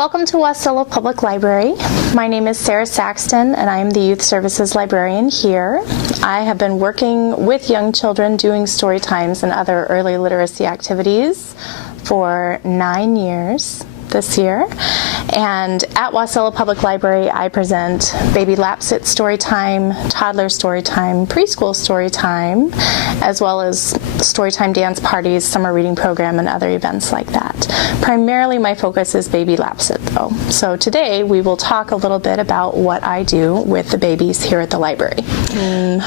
Welcome to Wasilla Public Library. My name is Sarah Saxton and I am the Youth Services Librarian here. I have been working with young children doing story times and other early literacy activities for 9 years this year. And at Wasilla Public Library, I present baby lap sit story time, toddler story time, preschool story time, as well as story time dance parties, summer reading program, and other events like that. Primarily, my focus is baby lap sit, though. So today, we will talk a little bit about what I do with the babies here at the library.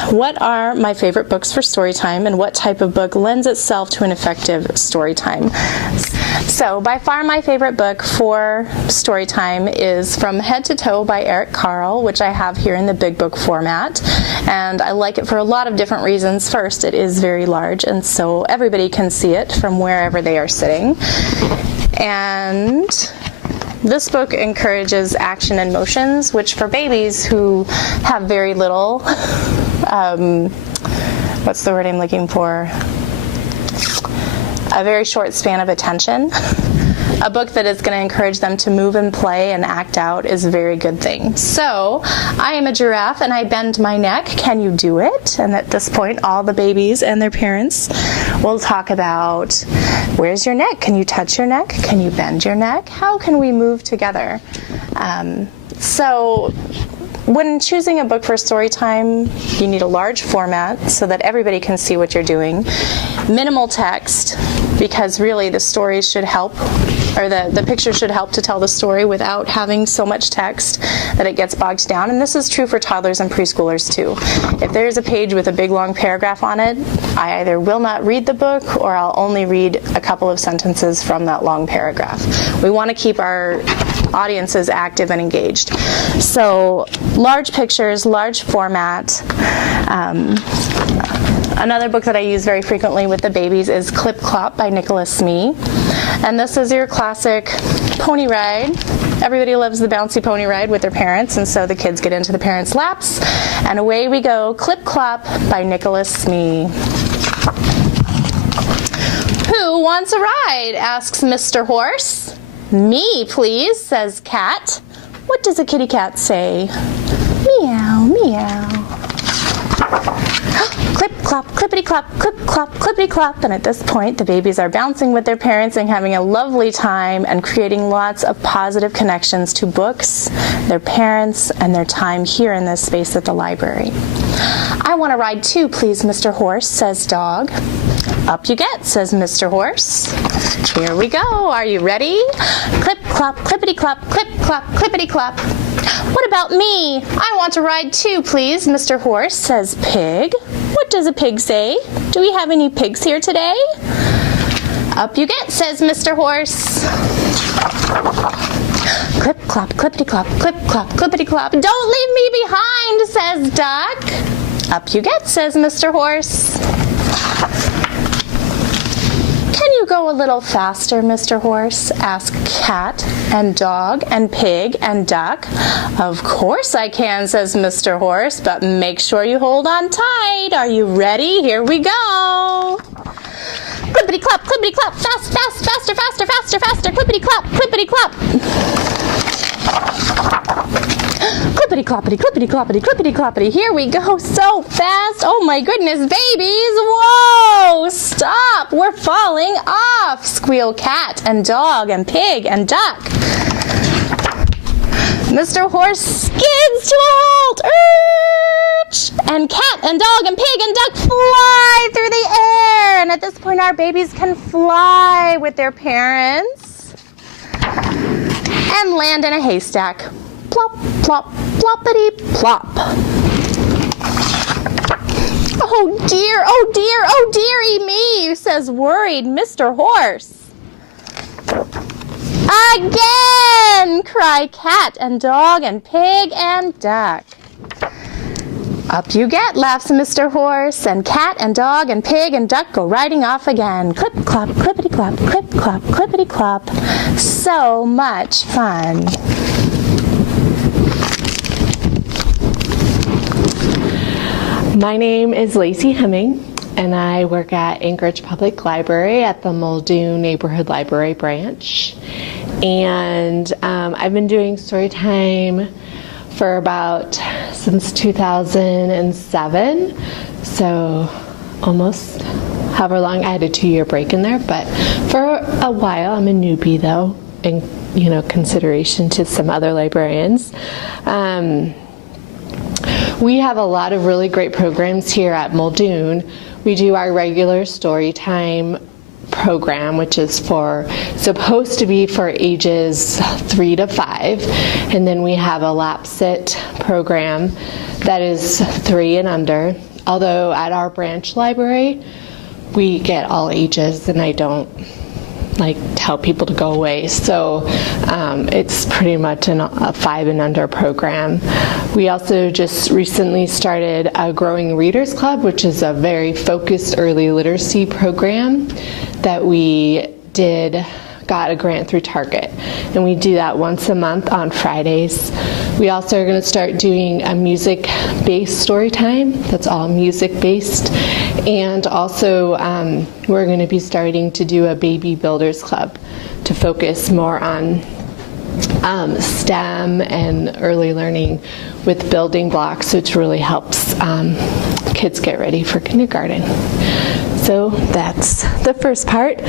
What are my favorite books for story time, and what type of book lends itself to an effective story time? So, by far my favorite book for story time is From Head to Toe by Eric Carle, which I have here in the big book format. And I like it for a lot of different reasons. First, it is very large, and so everybody can see it from wherever they are sitting. And this book encourages action and motions, which for babies who have very little, what's the word I'm looking for? A very short span of attention. A book that is going to encourage them to move and play and act out is a very good thing. So, I am a giraffe and I bend my neck. Can you do it? And at this point, all the babies and their parents will talk about, where's your neck? Can you touch your neck? Can you bend your neck? How can we move together? So, when choosing a book for story time, you need a large format so that everybody can see what you're doing. Minimal text, because really the stories should help, or the pictures should help to tell the story without having so much text that it gets bogged down. And this is true for toddlers and preschoolers too. If there's a page with a big long paragraph on it, I either will not read the book or I'll only read a couple of sentences from that long paragraph. We want to keep our audiences active and engaged. So large pictures, large format. Another book that I use very frequently with the babies is Clip Clop by Nicholas Smee. And this is your classic pony ride. Everybody loves the bouncy pony ride with their parents, and so the kids get into the parents' laps. And away we go, Clip Clop by Nicholas Smee. Who wants a ride? Asks Mr. Horse. Me, please, says Cat. What does a kitty cat say? Meow, meow. Clip, clop, clippity clop, clip, clop, clippity clop. And at this point, the babies are bouncing with their parents and having a lovely time and creating lots of positive connections to books, their parents, and their time here in this space at the library. I want to ride too, please, Mr. Horse, says Dog. Up you get, says Mr. Horse. Here we go. Are you ready? Clip, clop, clippity clop, clip, clop, clippity clop. What about me? I want to ride too, please, Mr. Horse, says Pig. What does a pig say? Do we have any pigs here today? Up you get, says Mr. Horse. Clip, clop, clippity clop, clip, clop, clippity clop. Don't leave me behind, says Duck. Up you get, says Mr. Horse. Can you go a little faster, Mr. Horse? Ask Cat and Dog and Pig and Duck. Of course I can, says Mr. Horse, but make sure you hold on tight. Are you ready? Here we go. Clippity clop, fast, fast, faster, faster, faster, faster, clippity clop, clippity clop. Clippity cloppity, clippity cloppity, clippity cloppity. Here we go, so fast. Oh my goodness, babies. Whoa, stop. We're falling off. Squeal Cat and Dog and Pig and Duck. Mr. Horse skids to a halt. And Cat and Dog and Pig and Duck fly through the air. And at this point, our babies can fly with their parents and land in a haystack. Plop, plop, ploppity, plop. Oh dear, oh dear, oh dearie me, says worried Mr. Horse. Again, cry Cat and Dog and Pig and Duck. Up you get, laughs Mr. Horse, and Cat and Dog and Pig and Duck go riding off again. Clip, clop, clippity clop, clip, clop, clippity clop. So much fun. My name is Lacey Hemming, and I work at Anchorage Public Library at the Muldoon Neighborhood Library branch. and I've been doing Storytime for since 2007, so almost however long. I had a 2-year break in there, but for a while. I'm a newbie though, in consideration to some other librarians. We have a lot of really great programs here at Muldoon. We do our regular Storytime program, which is supposed to be for ages 3 to 5, and then we have a lap sit program that is 3 and under. Although at our branch library, we get all ages, and I don't tell people to go away, so it's pretty much a 5 and under program. We also just recently started a Growing Readers Club, which is a very focused early literacy program that we got a grant through Target, and we do that once a month on Fridays. We also are going to start doing a music-based story time that's all music-based, and also we're going to be starting to do a baby builders club to focus more on STEM and early learning with building blocks, which really helps kids get ready for kindergarten. So that's the first part.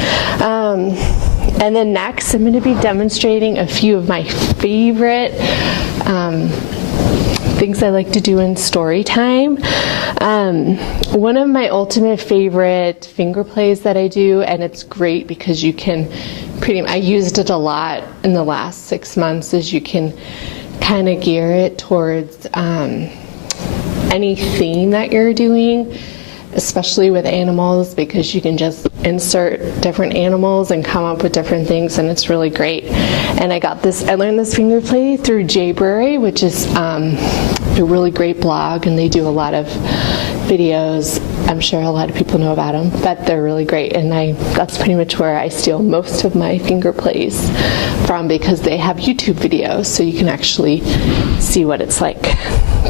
And then next, I'm going to be demonstrating a few of my favorite things I like to do in story time. One of my ultimate favorite finger plays that I do, and it's great because you can I used it a lot in the last 6 months, is you can kind of gear it towards any theme that you're doing, especially with animals, because you can just insert different animals and come up with different things, and it's really great. And I learned this finger play through Jayberry, which is a really great blog, and they do a lot of videos. I'm sure a lot of people know about them, but they're really great, and that's pretty much where I steal most of my finger plays from, because they have YouTube videos, so you can actually see what it's like.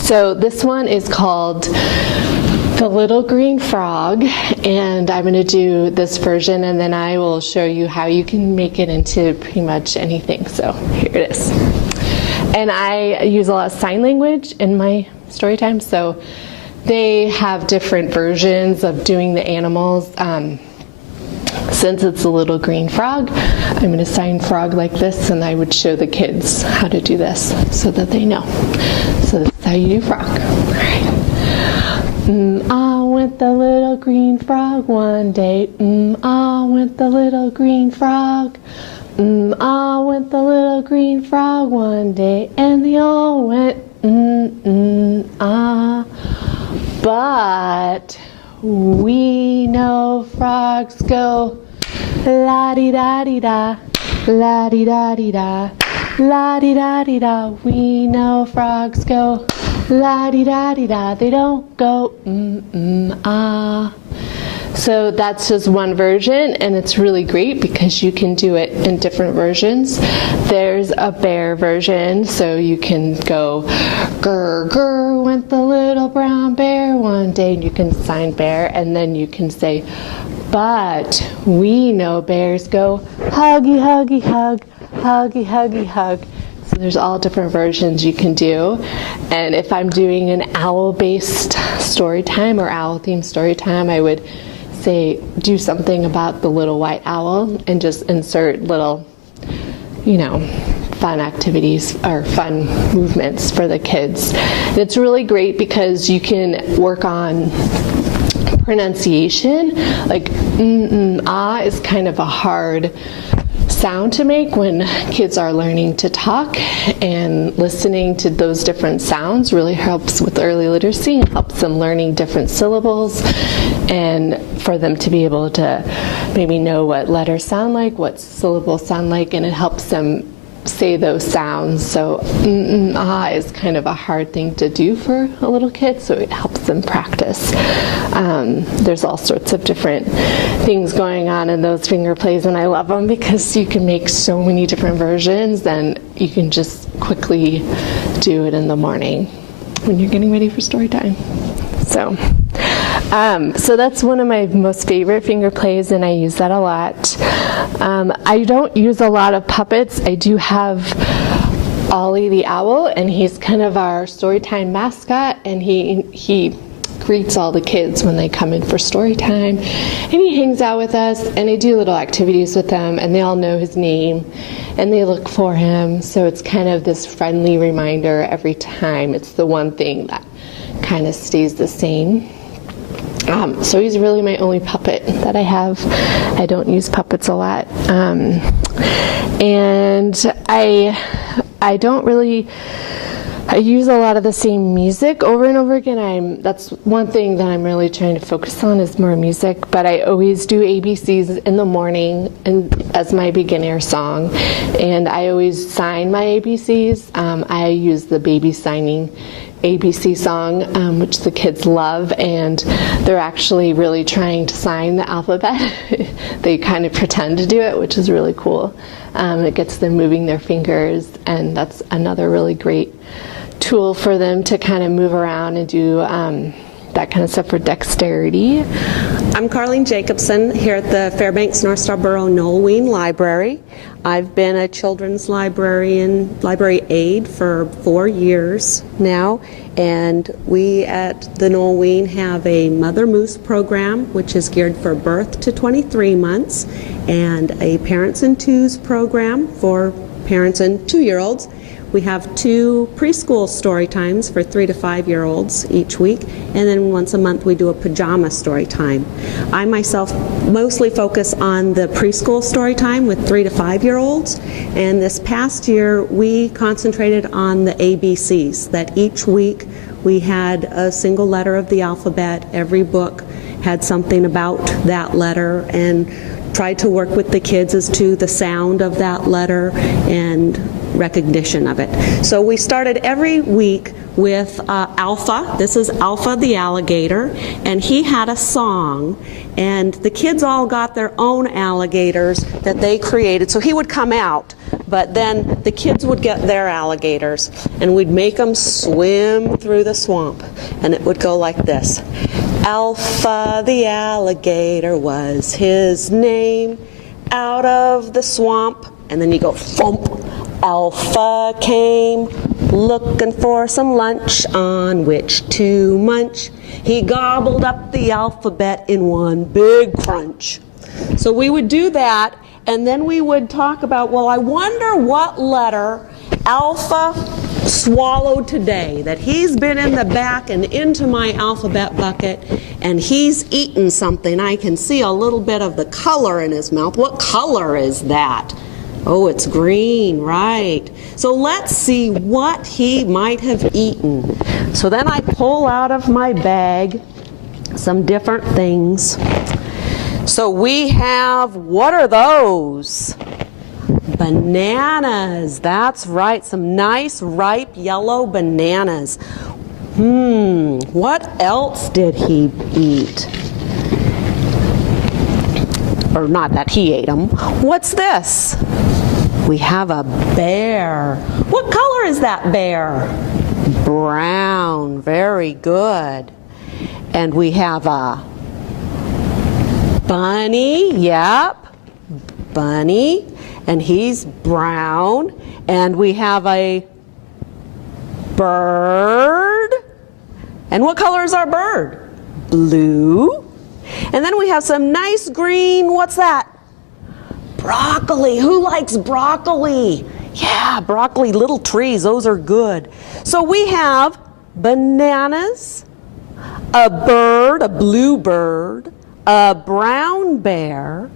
So this one is called The Little Green Frog, and I'm going to do this version, and then I will show you how you can make it into pretty much anything. So here it is. And I use a lot of sign language in my story time, so they have different versions of doing the animals. Since it's a little green frog, I'm going to sign frog like this, and I would show the kids how to do this so that they know. So this is how you do frog. All right. I went the little green frog one day. I went the little green frog. I went the little green frog one day, and they all went ah. But we know frogs go la-di-da-di-da, la-di-da-di-da, la-di-da-di-da. We know frogs go la-di-da-di-da. They don't go ah. So that's just one version, and it's really great because you can do it in different versions. There's a bear version, so you can go grr grr went the little brown bear one day, and you can sign bear, and then you can say, but we know bears go huggy huggy hug, huggy huggy hug. So there's all different versions you can do. And if I'm doing an owl-based story time or owl-themed story time, I would do something about the little white owl and just insert little, fun activities or fun movements for the kids. And it's really great because you can work on pronunciation. Like ah is kind of a hard sound to make when kids are learning to talk, and listening to those different sounds really helps with early literacy and helps them learning different syllables, and for them to be able to maybe know what letters sound like, what syllables sound like, and it helps them say those sounds. So ah is kind of a hard thing to do for a little kid, so it helps them practice. There's all sorts of different things going on in those finger plays, and I love them because you can make so many different versions, and you can just quickly do it in the morning when you're getting ready for story time. So So that's one of my most favorite finger plays, and I use that a lot. I don't use a lot of puppets. I do have Ollie the owl, and he's kind of our Storytime mascot, and he greets all the kids when they come in for story time, and he hangs out with us, and I do little activities with them, and they all know his name and they look for him. So it's kind of this friendly reminder every time. It's the one thing that kind of stays the same. So he's really my only puppet that I have. I don't use puppets a lot, and I don't really. I use a lot of the same music over and over again. That's one thing that I'm really trying to focus on, is more music, but I always do ABCs in the morning and as my beginner song, and I always sign my ABCs. I use the baby signing ABC song, which the kids love, and they're actually really trying to sign the alphabet. They kind of pretend to do it, which is really cool. It gets them moving their fingers, and that's another really great tool for them to kind of move around and do that kind of stuff for dexterity. I'm Carlene Jacobson here at the Fairbanks North Starborough Knowlween Library. I've been a children's library aide for 4 years now, and we at the Knowlween have a Mother Moose program, which is geared for birth to 23 months, and a Parents and Twos program for parents and 2-year-olds. We have 2 preschool story times for 3 to 5-year-olds each week, and then once a month we do a pajama story time. I myself mostly focus on the preschool story time with 3 to 5-year-olds, and this past year we concentrated on the ABCs, that each week we had a single letter of the alphabet. Every book had something about that letter, and tried to work with the kids as to the sound of that letter and recognition of it. So we started every week with Alpha. This is Alpha the alligator, and he had a song, and the kids all got their own alligators that they created. So he would come out, but then the kids would get their alligators, and we'd make them swim through the swamp, and it would go like this. Alpha the alligator was his name, out of the swamp, and then you go thump. Alpha came looking for some lunch on which to munch. He gobbled up the alphabet in one big crunch. So we would do that, and then we would talk about, well, I wonder what letter Alpha swallowed today, that he's been in the back and into my alphabet bucket, and he's eaten something. I can see a little bit of the color in his mouth. What color is that? Oh, it's green, right. So let's see what he might have eaten. So then I pull out of my bag some different things. So we have, what are those? Bananas, that's right, some nice ripe yellow bananas. What else did he eat? Or not that he ate them. What's this? We have a bear. What color is that bear? Brown, very good. And we have a bunny, yep, bunny, and he's brown. And we have a bird. And what color is our bird? Blue. And then we have some nice green, what's that? Broccoli. Who likes broccoli? Yeah, broccoli, little trees, those are good. So we have bananas, a bird, a blue bird, a brown bear,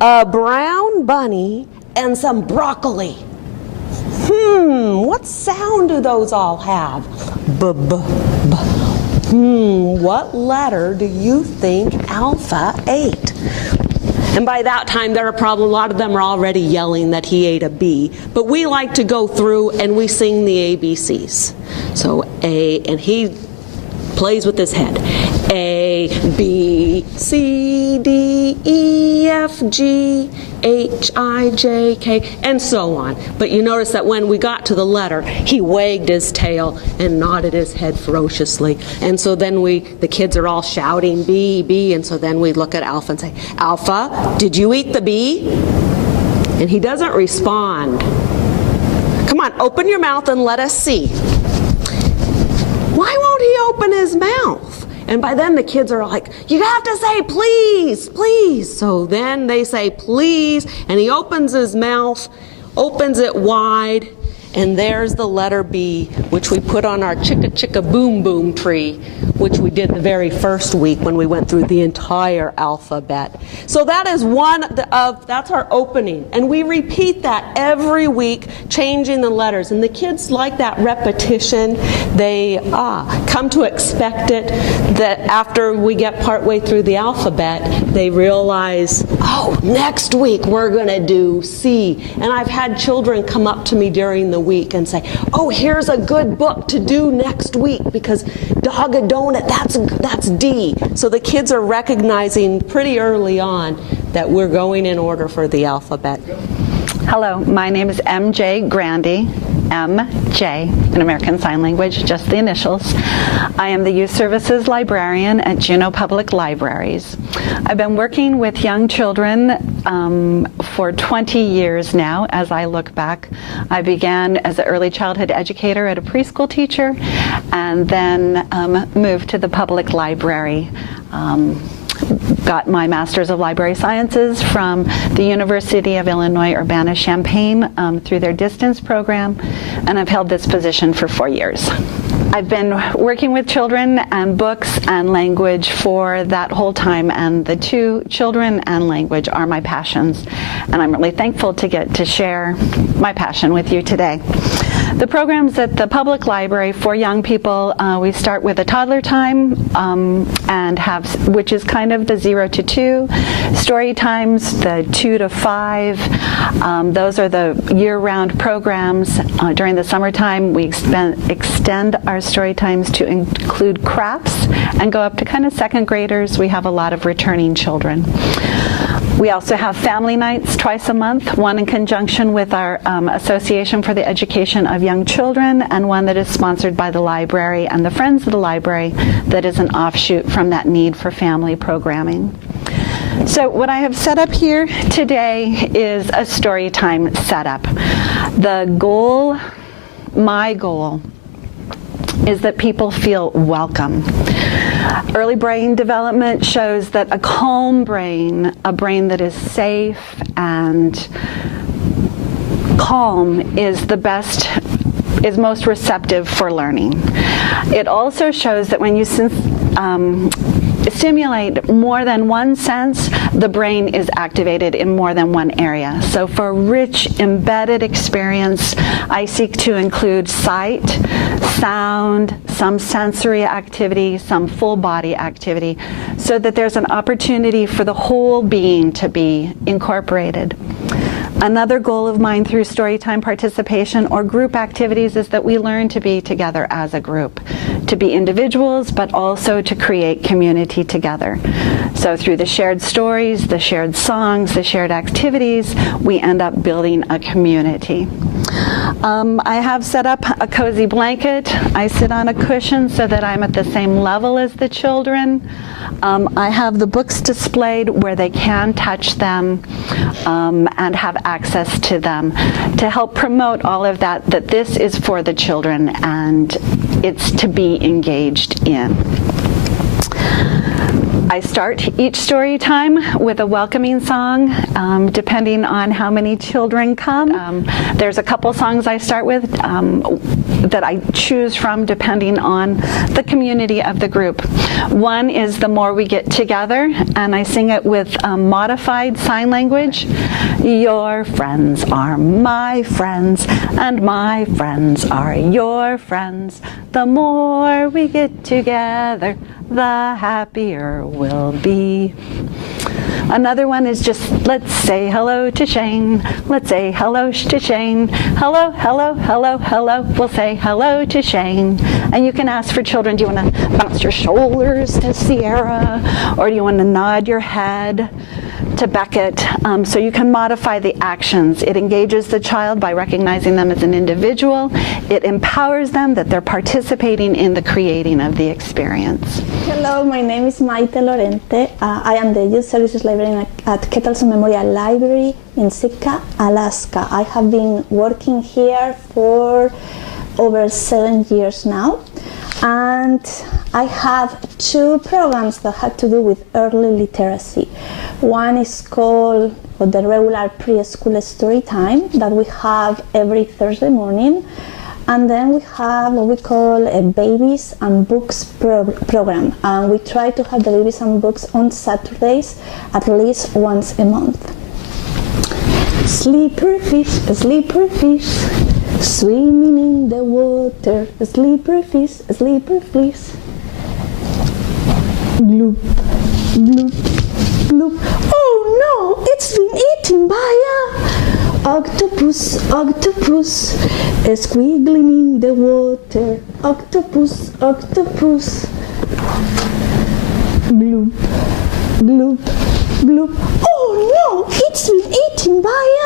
a brown bunny, and some broccoli. What sound do those all have? B-b-b. What letter do you think Alpha ate? And by that time, there are probably a lot of them are already yelling that he ate a B. But we like to go through and we sing the ABCs. So A, and he plays with his head. A, B, C, D, D, E, F, G, H, I, J, K, and so on. But you notice that when we got to the letter, he wagged his tail and nodded his head ferociously. And so then the kids are all shouting, B, B, and so then we look at Alpha and say, Alpha, did you eat the bee? And he doesn't respond. Come on, open your mouth and let us see. Why won't he open his mouth? And by then the kids are like, you have to say please, please. So then they say please, and he opens his mouth, opens it wide, and there's the letter B, which we put on our chicka chicka boom boom tree, which we did the very first week when we went through the entire alphabet. So that is that's our opening. And we repeat that every week, changing the letters. And the kids like that repetition. They come to expect it, that after we get partway through the alphabet, they realize, oh, next week we're going to do C. And I've had children come up to me during the week and say, oh, here's a good book to do next week because dog a donut, that's D. So the kids are recognizing pretty early on that we're going in order for the alphabet. Hello, my name is MJ Grandy, MJ in American Sign Language, just the initials. I am the Youth Services Librarian at Juneau Public Libraries. I've been working with young children for 20 years now. As I look back, I began as an early childhood educator at a preschool teacher and then moved to the public library. Got my Master's of Library Sciences from the University of Illinois Urbana-Champaign through their distance program, and I've held this position for 4 years. I've been working with children and books and language for that whole time, and the two, children and language, are my passions, and I'm really thankful to get to share my passion with you today. The programs at the public library for young people, we start with a toddler time and which is kind of the 0 to 2. Story times, the 2 to 5. Those are the year-round programs. During the summertime, we extend our story times to include crafts and go up to kind of second graders. We have a lot of returning children. We also have family nights twice a month, one in conjunction with our Association for the Education of Young Children, and one that is sponsored by the library and the Friends of the Library that is an offshoot from that need for family programming. So what I have set up here today is a story time setup. My goal, is that people feel welcome. Early brain development shows that a calm brain, a brain that is safe and calm, is most receptive for learning. It also shows that when you stimulate more than one sense, the brain is activated in more than one area. So for a rich, embedded experience, I seek to include sight, sound, some sensory activity, some full body activity, so that there's an opportunity for the whole being to be incorporated. Another goal of mine through Storytime participation or group activities is that we learn to be together as a group, to be individuals, but also to create community together. So through the shared stories, the shared songs, the shared activities, we end up building a community. I have set up a cozy blanket. I sit on a cushion so that I'm at the same level as the children. I have the books displayed where they can touch them and have access to them to help promote all of that this is for the children and it's to be engaged in. I start each story time with a welcoming song, depending on how many children come. There's a couple songs I start with that I choose from depending on the community of the group. One is The More We Get Together, and I sing it with modified sign language. Your friends are my friends, and my friends are your friends. The more we get together, the happier we'll be. Another one is just, let's say hello to Shane. Let's say hello to Shane. Hello, hello, hello, hello. We'll say hello to Shane. And you can ask for children, do you want to bounce your shoulders to Sierra? Or do you want to nod your head? to Beckett. So you can modify the actions. It engages the child by recognizing them as an individual. It empowers them that they're participating in the creating of the experience. Hello, my name is Maite Lorente. I am the Youth Services Librarian at Kettleson Memorial Library in Sitka, Alaska. I have been working here for over 7 years now, and I have 2 programs that had to do with early literacy. One is called the regular preschool story time that we have every Thursday morning, and then we have what we call a babies and books program, and we try to have the babies and books on Saturdays at least once a month. Slippery fish, swimming in the water, slippery fish, bloop, bloop, bloop. Oh no, it's been eaten by a octopus, squiggling in the water, octopus, bloop, bloop, bloop. Oh no, it's been eaten by a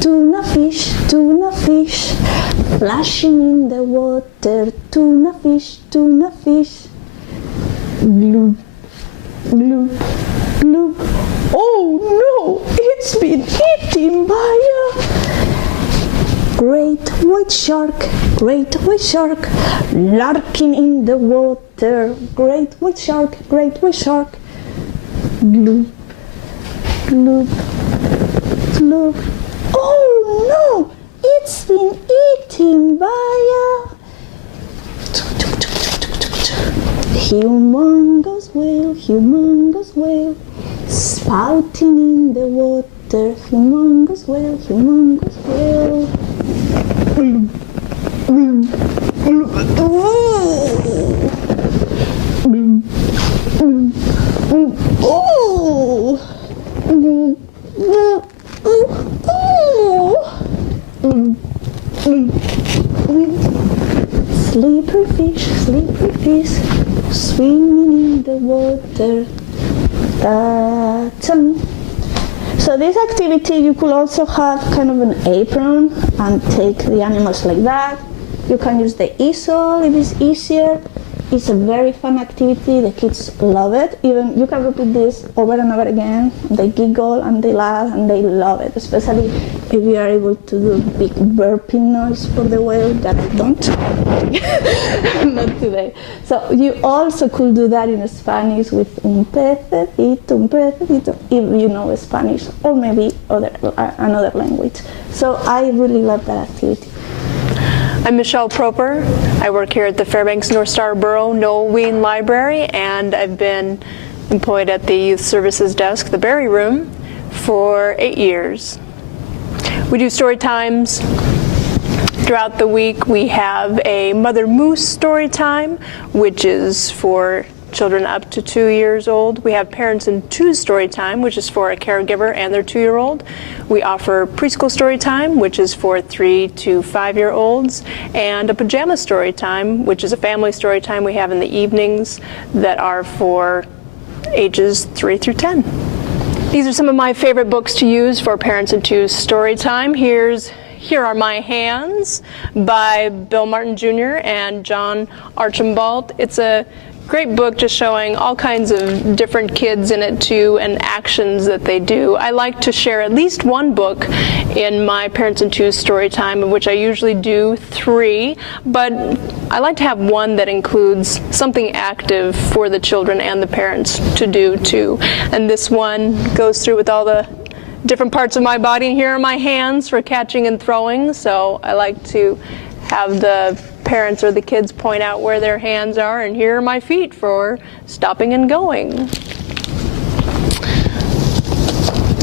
tuna fish, flashing in the water, tuna fish, bloop, bloop, bloop. Oh no, it's been eaten by a great white shark, larking in the water, great white shark, bloop, bloop, bloop. Oh no, it's been eaten by a humongous whale, spouting in the water, humongous whale. Slippery fish, swimming in the water. So this activity, you could also have kind of an apron and take the animals like that. You can use the easel if it's easier. It's a very fun activity. The kids love it. Even you can repeat this over and over again. They giggle and they laugh and they love it, especially if you are able to do big burping noise for the whale that I don't. Not today. So you also could do that in Spanish with un pececito, if you know Spanish or maybe another language. So I really love that activity. I'm Michelle Proper. I work here at the Fairbanks North Star Borough Noel Wien Library, and I've been employed at the Youth Services Desk, the Berry Room, for 8 years. We do story times throughout the week. We have a Mother Moose story time, which is for children up to 2 years old. We have Parents in Two's story time, which is for a caregiver and their 2-year-old. We offer preschool story time, which is for 3 to 5-year-olds, and a pajama story time, which is a family story time we have in the evenings that are for ages 3 through 10. These are some of my favorite books to use for Parents in Two's story time. Here Are My Hands by Bill Martin Jr. and John Archambault. It's a great book just showing all kinds of different kids in it too and actions that they do. I like to share at least one book in my Parents in Two's story time, of which I usually do 3, but I like to have one that includes something active for the children and the parents to do too. And this one goes through with all the different parts of my body. And here are my hands for catching and throwing, so I like to have the parents or the kids point out where their hands are, and here are my feet for stopping and going.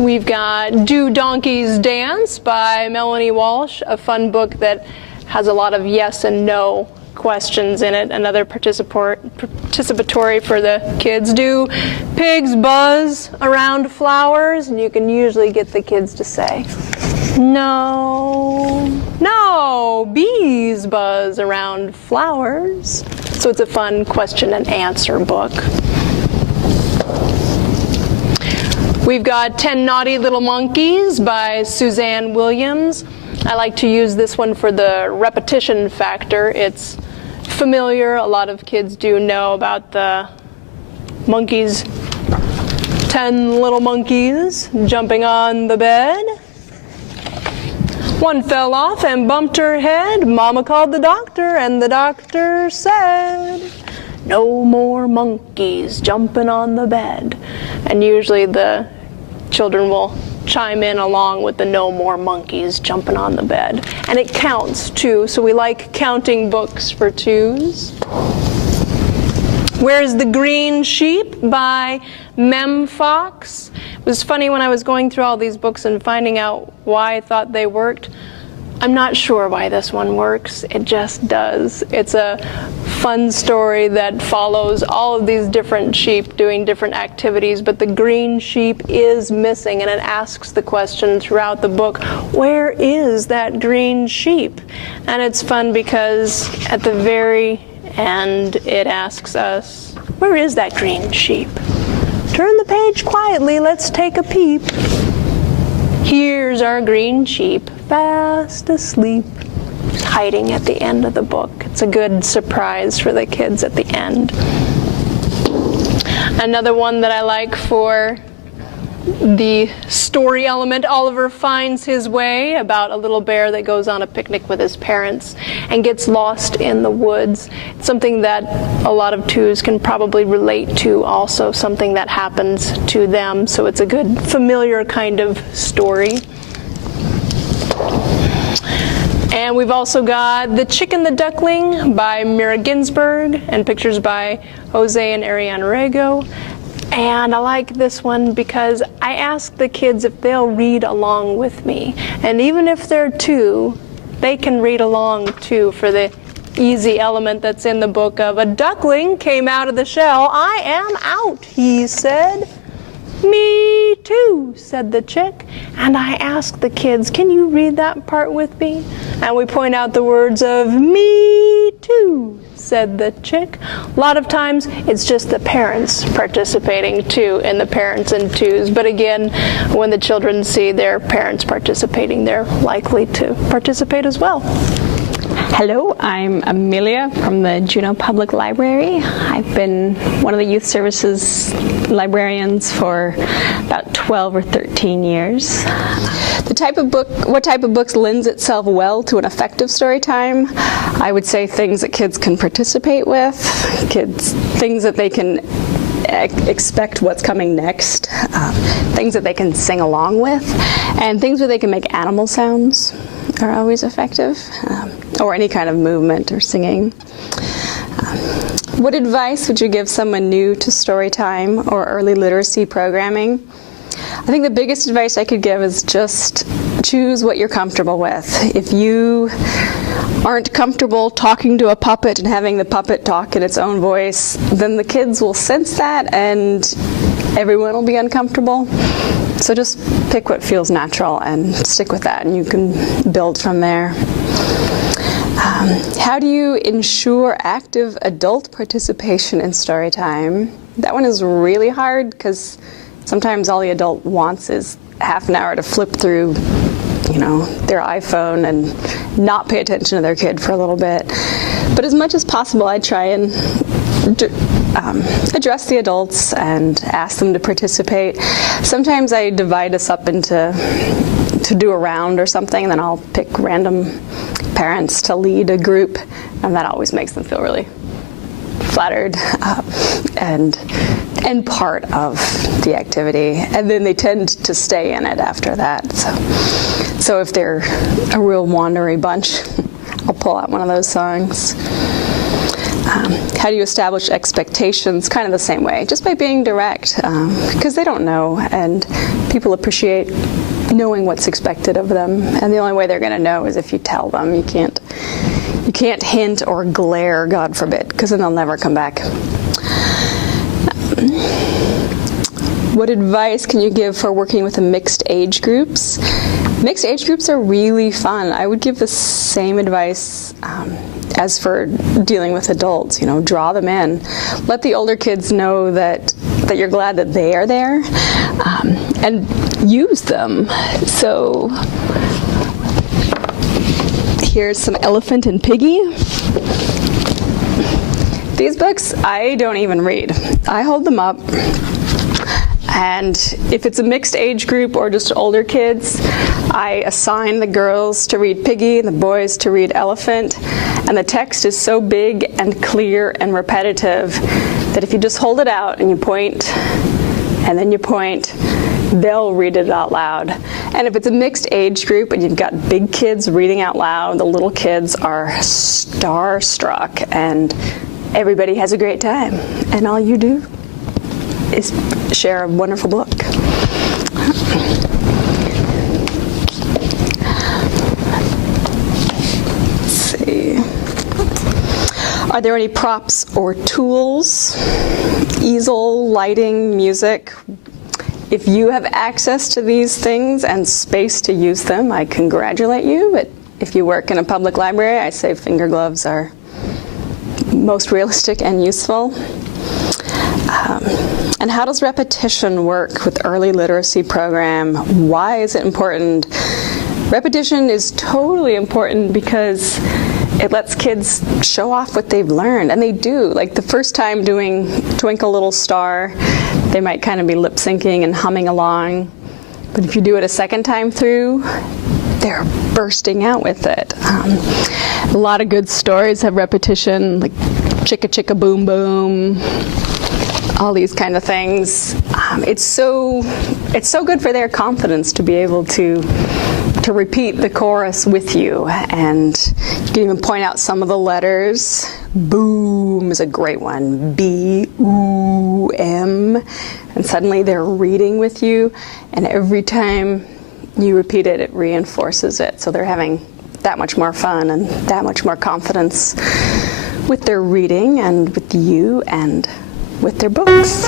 We've got Do Donkeys Dance by Melanie Walsh, a fun book that has a lot of yes and no questions in it, another participatory for the kids. Do pigs buzz around flowers? And you can usually get the kids to say, no, bees buzz around flowers. So it's a fun question and answer book. We've got 10 Naughty Little Monkeys by Suzanne Williams. I like to use this one for the repetition factor. It's familiar. A lot of kids do know about the monkeys, 10 little monkeys jumping on the bed. One fell off and bumped her head. Mama called the doctor, and the doctor said, "No more monkeys jumping on the bed." And usually the children will chime in along with the "no more monkeys jumping on the bed." And it counts too, so we like counting books for twos. Where's the Green Sheep by Mem Fox. It was funny when I was going through all these books and finding out why I thought they worked. I'm not sure why this one works. It just does. It's a fun story that follows all of these different sheep doing different activities, but the green sheep is missing, and it asks the question throughout the book, where is that green sheep? And it's fun because at the very end it asks us, where is that green sheep? Turn the page quietly, let's take a peep. Here's our green sheep, fast asleep, hiding at the end of the book. It's a good surprise for the kids at the end. Another one that I like for the story element, Oliver Finds His Way, about a little bear that goes on a picnic with his parents and gets lost in the woods. It's something that a lot of twos can probably relate to, also something that happens to them, so it's a good familiar kind of story. And we've also got The Chicken the Duckling by Mira Ginsburg, and pictures by Jose and Ariane Rego. And I like this one because I ask the kids if they'll read along with me. And even if they're two, they can read along too, for the easy element that's in the book of a duckling came out of the shell. "I am out," he said. "Me too," said the chick. And I ask the kids, can you read that part with me? And we point out the words of "me too," said the chick. A lot of times it's just the parents participating too, in the parents and twos. But again, when the children see their parents participating, they're likely to participate as well. Hello, I'm Amelia from the Juneau Public Library. I've been one of the Youth Services librarians for about 12 or 13 years. What type of books lends itself well to an effective story time? I would say things that kids can participate with, things that they can expect what's coming next, things that they can sing along with, and things where they can make animal sounds are always effective, or any kind of movement or singing. What advice would you give someone new to story time or early literacy programming? I think the biggest advice I could give is just choose what you're comfortable with. If you aren't comfortable talking to a puppet and having the puppet talk in its own voice, then the kids will sense that and everyone will be uncomfortable. So just pick what feels natural and stick with that, and you can build from there. How do you ensure active adult participation in story time? That one is really hard because sometimes all the adult wants is half an hour to flip through, their iPhone and not pay attention to their kid for a little bit. But as much as possible, I try and address the adults and ask them to participate. Sometimes I divide us up to do a round or something, and then I'll pick random parents to lead a group, and that always makes them feel really flattered and part of the activity, and then they tend to stay in it after that. So if they're a real wandery bunch, I'll pull out one of those songs. How do you establish expectations? Kind of the same way, just by being direct, because they don't know, and people appreciate knowing what's expected of them, and the only way they're going to know is if you tell them. You can't hint or glare, God forbid, because then they'll never come back. What advice can you give for working with mixed age groups? Mixed age groups are really fun. I would give the same advice as for dealing with adults. Draw them in. Let the older kids know that that you're glad that they are there, and use them. So here's some Elephant and Piggy. These books I don't even read. I hold them up, and if it's a mixed age group or just older kids, I assign the girls to read Piggy and the boys to read Elephant, and the text is so big and clear and repetitive that if you just hold it out and you point and then you point, they'll read it out loud. And if it's a mixed age group and you've got big kids reading out loud, the little kids are starstruck and everybody has a great time. And all you do is share a wonderful book. Let's see. Are there any props or tools? Easel, lighting, music? If you have access to these things and space to use them, I congratulate you. But if you work in a public library, I say finger gloves are most realistic and useful. And how does repetition work with early literacy program? Why is it important? Repetition is totally important because it lets kids show off what they've learned, and they do. Like the first time doing Twinkle Little Star, they might kind of be lip syncing and humming along. But if you do it a second time through, they're bursting out with it. A lot of good stories have repetition, like Chicka Chicka Boom Boom, all these kind of things. It's so good for their confidence to be able to repeat the chorus with you, and you can even point out some of the letters. Boom is a great one. B, oo, M, and suddenly they're reading with you, and every time you repeat it, it reinforces it. So they're having that much more fun and that much more confidence with their reading and with you and with their books.